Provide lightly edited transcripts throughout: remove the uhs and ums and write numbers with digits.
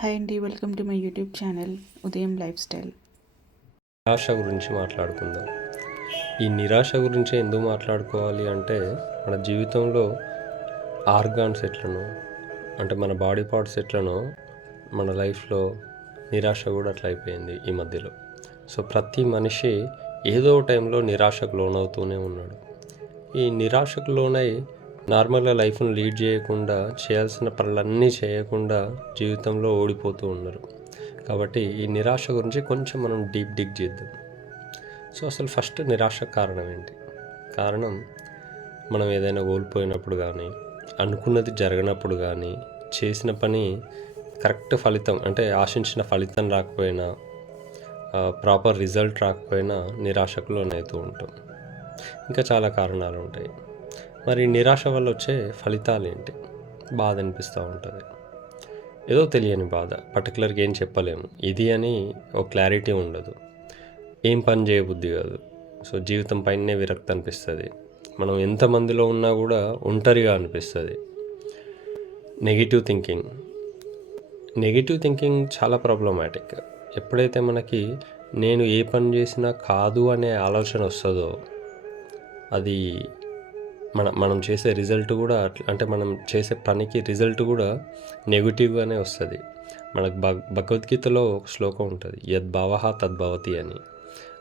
Hi అండి, welcome to my YouTube channel ఉదయం life style. నిరాశ గురించి మాట్లాడుకుందాం. ఈ నిరాశ గురించి ఎందుకు మాట్లాడుకోవాలి అంటే, మన జీవితంలో ఆర్గాన్స్ ఎట్లనో, అంటే మన బాడీ పార్ట్స్ ఎట్లనో, మన లైఫ్లో నిరాశ కూడా అట్లా అయిపోయింది ఈ మధ్యలో. సో ప్రతి మనిషి ఏదో టైంలో నిరాశకు లోనవుతూనే ఉన్నాడు. ఈ నిరాశకు లోనై నార్మల్గా లైఫ్ను లీడ్ చేయకుండా, చేయాల్సిన పనులన్నీ చేయకుండా జీవితంలో ఓడిపోతూ ఉన్నారు. కాబట్టి ఈ నిరాశ గురించి కొంచెం మనం డీప్ డిగ్ చేద్దాం. సో అసలు ఫస్ట్ నిరాశ కారణం ఏంటి? కారణం మనం ఏదైనా కోల్పోయినప్పుడు కానీ, అనుకున్నది జరగనప్పుడు కానీ, చేసిన పని కరెక్ట్ ఫలితం అంటే ఆశించిన ఫలితం రాకపోయినా, ప్రాపర్ రిజల్ట్ రాకపోయినా నిరాశకు లోనవుతూ ఉంటాం. ఇంకా చాలా కారణాలు ఉంటాయి. మరి నిరాశ వల్ల వచ్చే ఫలితాలు ఏంటి? బాధ అనిపిస్తూ ఉంటుంది. ఏదో తెలియని బాధ, పర్టికులర్గా ఏం చెప్పలేము. ఇది అని ఒక క్లారిటీ ఉండదు. ఏం పని చేయబుద్ధి కాదు. సో జీవితం పైనే విరక్తి అనిపిస్తుంది. మనం ఎంతమందిలో ఉన్నా కూడా ఒంటరిగా అనిపిస్తుంది. నెగిటివ్ థింకింగ్ చాలా ప్రాబ్లమాటిక్. ఎప్పుడైతే మనకి నేను ఏ పని చేసినా కాదు అనే ఆలోచన వస్తుందో, అది మనం చేసే రిజల్ట్ కూడా అంటే మనం చేసే పనికి రిజల్ట్ కూడా నెగిటివ్గానే వస్తుంది. మనకు భగవద్గీతలో ఒక శ్లోకం ఉంటుంది, యద్భావః తద్భవతి అని.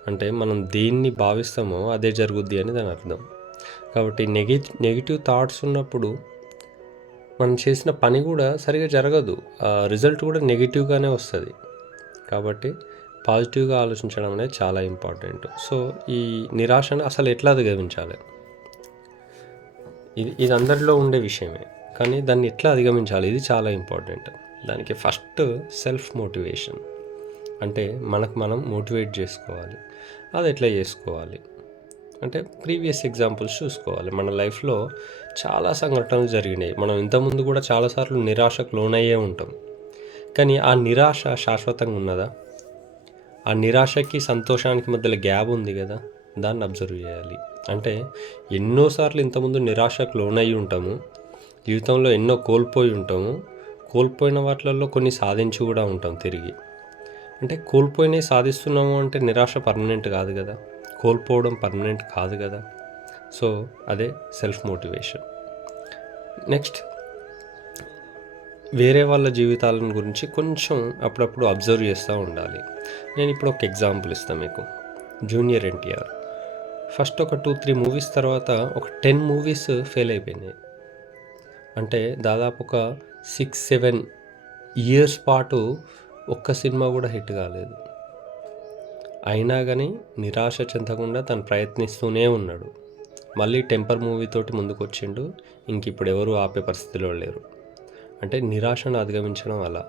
అంటే మనం దేన్ని భావిస్తామో అదే జరుగుద్ది అని దాని అర్థం. కాబట్టి నెగిటివ్ థాట్స్ ఉన్నప్పుడు మనం చేసిన పని కూడా సరిగా జరగదు, రిజల్ట్ కూడా నెగిటివ్గానే వస్తుంది. కాబట్టి పాజిటివ్గా ఆలోచించడం అనేది చాలా ఇంపార్టెంట్. సో ఈ నిరాశను అసలు ఎట్లా అధిగమించాలి? ఇది అందరిలో ఉండే విషయమే, కానీ దాన్ని ఎట్లా అధిగమించాలి ఇది చాలా ఇంపార్టెంట్. దానికి ఫస్ట్ సెల్ఫ్ మోటివేషన్, అంటే మనకు మనం మోటివేట్ చేసుకోవాలి. అది ఎట్లా చేసుకోవాలి అంటే ప్రీవియస్ ఎగ్జాంపుల్స్ చూసుకోవాలి. మన లైఫ్లో చాలా సంఘటనలు జరిగినాయి. మనం ఇంతకుముందు కూడా చాలాసార్లు నిరాశకు లోనయ్యే ఉంటాం. కానీ ఆ నిరాశ శాశ్వతంగా ఉన్నదా? ఆ నిరాశకి సంతోషానికి మధ్యలో గ్యాప్ ఉంది కదా, దాన్ని అబ్జర్వ్ చేయాలి. అంటే ఎన్నోసార్లు ఇంతకుముందు నిరాశకు లోనయ్యి ఉంటాము, జీవితంలో ఎన్నో కోల్పోయి ఉంటాము. కోల్పోయిన వాటిల్లో కొన్ని సాధించి కూడా ఉంటాం తిరిగి. అంటే కోల్పోయినవి సాధిస్తున్నాము అంటే నిరాశ పర్మనెంట్ కాదు కదా, కోల్పోవడం పర్మనెంట్ కాదు కదా. సో అదే సెల్ఫ్ మోటివేషన్. నెక్స్ట్, వేరే వాళ్ళ జీవితాలను గురించి కొంచెం అప్పుడప్పుడు అబ్జర్వ్ చేస్తూ ఉండాలి. నేను ఇప్పుడు ఒక ఎగ్జాంపుల్ ఇస్తాను మీకు. జూనియర్ ఎన్టీఆర్ ఫస్ట్ ఒక 2-3 మూవీస్ తర్వాత ఒక 10 మూవీస్ ఫెయిల్ అయిపోయినాయి. అంటే దాదాపు ఒక 6-7 ఇయర్స్ పాటు ఒక్క సినిమా కూడా హిట్ కాలేదు. అయినా కానీ నిరాశ చెందకుండా తను ప్రయత్నిస్తూనే ఉన్నాడు. మళ్ళీ టెంపర్ మూవీతోటి ముందుకు వచ్చిండు. ఇంక ఇప్పుడు ఎవరు ఆపే పరిస్థితిలో లేరు. అంటే నిరాశను అధిగమించడం అలా.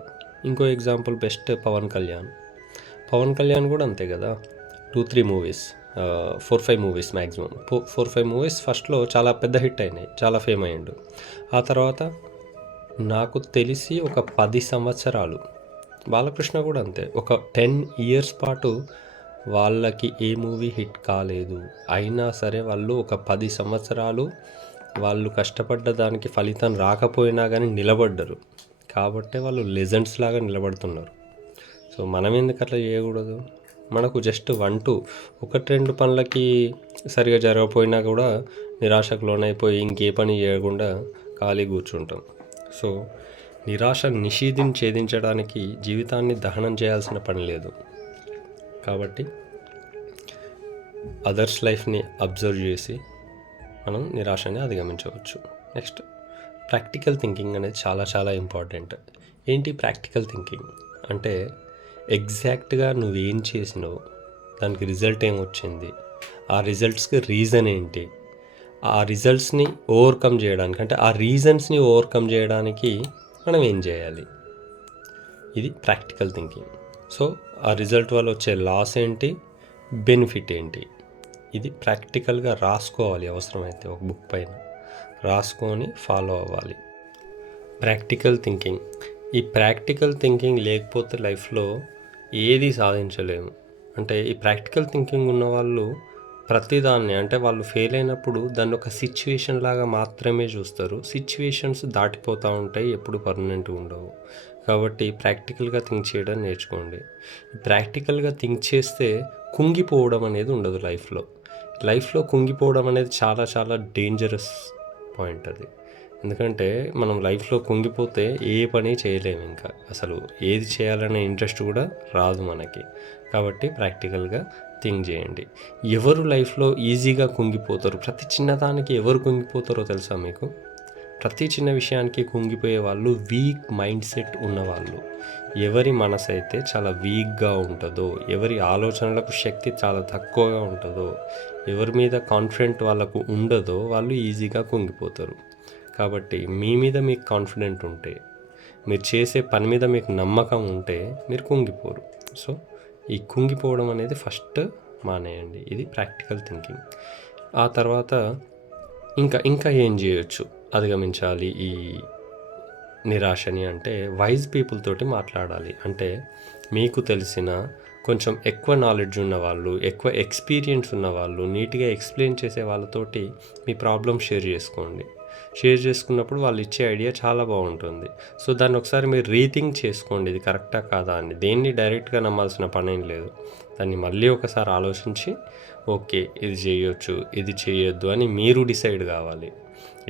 ఇంకో ఎగ్జాంపుల్ బెస్ట్ పవన్ కళ్యాణ్ కూడా అంతే కదా. 2-3 మూవీస్, 4-5 మూవీస్ మ్యాక్సిమం. 4-5 మూవీస్ ఫస్ట్లో చాలా పెద్ద హిట్ అయినాయి, చాలా ఫేమ్ అయ్యిండు. ఆ తర్వాత నాకు తెలిసి ఒక 10 సంవత్సరాలు, బాలకృష్ణ కూడా అంతే, ఒక 10 ఇయర్స్ పాటు వాళ్ళకి ఏ మూవీ హిట్ కాలేదు. అయినా సరే వాళ్ళు ఒక 10 సంవత్సరాలు వాళ్ళు కష్టపడ్డ దానికి ఫలితం రాకపోయినా కానీ నిలబడ్డరు. కాబట్టే వాళ్ళు లెజెండ్స్ లాగా నిలబడుతున్నారు. సో మనం ఎందుకు అట్లా చేయకూడదు? మనకు జస్ట్ 1-2 1-2 పనులకి సరిగా జరగకపోయినా కూడా నిరాశకు లోనైపోయి ఇంకే పని చేయకుండా ఖాళీ కూర్చుంటాం. సో నిరాశ ఛేదించడానికి జీవితాన్ని దహనం చేయాల్సిన పని లేదు. కాబట్టి అదర్స్ లైఫ్ని అబ్జర్వ్ చేసి మనం నిరాశని అధిగమించవచ్చు. నెక్స్ట్, ప్రాక్టికల్ థింకింగ్ అనేది చాలా చాలా ఇంపార్టెంట్. ఏంటి ప్రాక్టికల్ థింకింగ్ అంటే, ఎగ్జాక్ట్గా నువ్వేం చేసినావు, దానికి రిజల్ట్ ఏమొచ్చింది, ఆ రిజల్ట్స్కి రీజన్ ఏంటి, ఆ రిజల్ట్స్ని ఓవర్కమ్ చేయడానికి అంటే ఆ రీజన్స్ని ఓవర్కమ్ చేయడానికి మనం ఏం చేయాలి, ఇది ప్రాక్టికల్ థింకింగ్. సో ఆ రిజల్ట్ వల్ల వచ్చే లాస్ ఏంటి, బెనిఫిట్ ఏంటి, ఇది ప్రాక్టికల్గా రాసుకోవాలి. అవసరమైతే ఒక బుక్ పైన రాసుకొని ఫాలో అవ్వాలి. ఈ ప్రాక్టికల్ థింకింగ్ లేకపోతే లైఫ్లో ఏది సాధించలేము. అంటే ఈ ప్రాక్టికల్ థింకింగ్ ఉన్న వాళ్ళు ప్రతిదాన్ని, అంటే వాళ్ళు ఫెయిల్ అయినప్పుడు దాన్ని ఒక సిచ్యువేషన్ లాగా మాత్రమే చూస్తారు. సిచ్యువేషన్స్ దాటిపోతూ ఉంటాయి, ఎప్పుడు పర్మనెంట్గా ఉండవు. కాబట్టి ప్రాక్టికల్గా థింక్ చేయడం నేర్చుకోండి. ప్రాక్టికల్గా థింక్ చేస్తే కుంగిపోవడం అనేది ఉండదు లైఫ్లో కుంగిపోవడం అనేది చాలా చాలా డేంజరస్ పాయింట్ అది. ఎందుకంటే మనం లైఫ్లో కుంగిపోతే ఏ పని చేయలేము, ఇంకా అసలు ఏది చేయాలనే ఇంట్రెస్ట్ కూడా రాదు మనకి. కాబట్టి ప్రాక్టికల్గా థింక్ చేయండి. ఎవరు లైఫ్లో ఈజీగా కుంగిపోతారు, ప్రతి చిన్నదానికి ఎవరు కుంగిపోతారో తెలుసా మీకు? ప్రతి చిన్న విషయానికి కుంగిపోయే వాళ్ళు వీక్ మైండ్ సెట్ ఉన్నవాళ్ళు. ఎవరి మనసు అయితే చాలా వీక్గా ఉంటుందో, ఎవరి ఆలోచనలకు శక్తి చాలా తక్కువగా ఉంటుందో, ఎవరి మీద కాన్ఫిడెంట్ వాళ్ళకు ఉండదో వాళ్ళు ఈజీగా కుంగిపోతారు. కాబట్టి మీ మీద మీకు కాన్ఫిడెంట్ ఉంటే, మీరు చేసే పని మీద మీకు నమ్మకం ఉంటే మీరు కుంగిపోరు. సో ఈ కుంగిపోవడం అనేది ఫస్ట్ మానేయండి. ఇది ప్రాక్టికల్ థింకింగ్. ఆ తర్వాత ఇంకా ఏం చేయొచ్చు అధిగమించాలి ఈ నిరాశని అంటే, వైజ్ పీపుల్ తోటి మాట్లాడాలి. అంటే మీకు తెలిసిన కొంచెం ఎక్కువ నాలెడ్జ్ ఉన్నవాళ్ళు, ఎక్కువ ఎక్స్పీరియన్స్ ఉన్నవాళ్ళు, నీట్గా ఎక్స్ప్లెయిన్ చేసే వాళ్ళతోటి మీ ప్రాబ్లమ్ షేర్ చేసుకున్నప్పుడు వాళ్ళు ఇచ్చే ఐడియా చాలా బాగుంటుంది. సో దాన్ని ఒకసారి మీరు రీథింక్ చేసుకోండి, ఇది కరెక్టా కాదా అని. దేన్ని డైరెక్ట్గా నమ్మాల్సిన పని ఏం లేదు. దాన్ని మళ్ళీ ఒకసారి ఆలోచించి ఓకే ఇది చేయొచ్చు, ఇది చేయొద్దు అని మీరు డిసైడ్ కావాలి.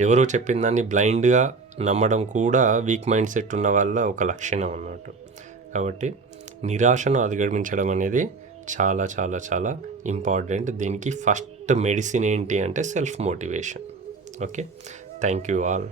ఎవరో చెప్పిన దాన్ని బ్లైండ్గా నమ్మడం కూడా వీక్ మైండ్ సెట్ ఉన్న వాళ్ళ ఒక లక్షణం అన్నట్టు. కాబట్టి నిరాశను అధిగమించడం అనేది చాలా చాలా చాలా ఇంపార్టెంట్. దీనికి ఫస్ట్ మెడిసిన్ ఏంటి అంటే self motivation. Okay, thank you all.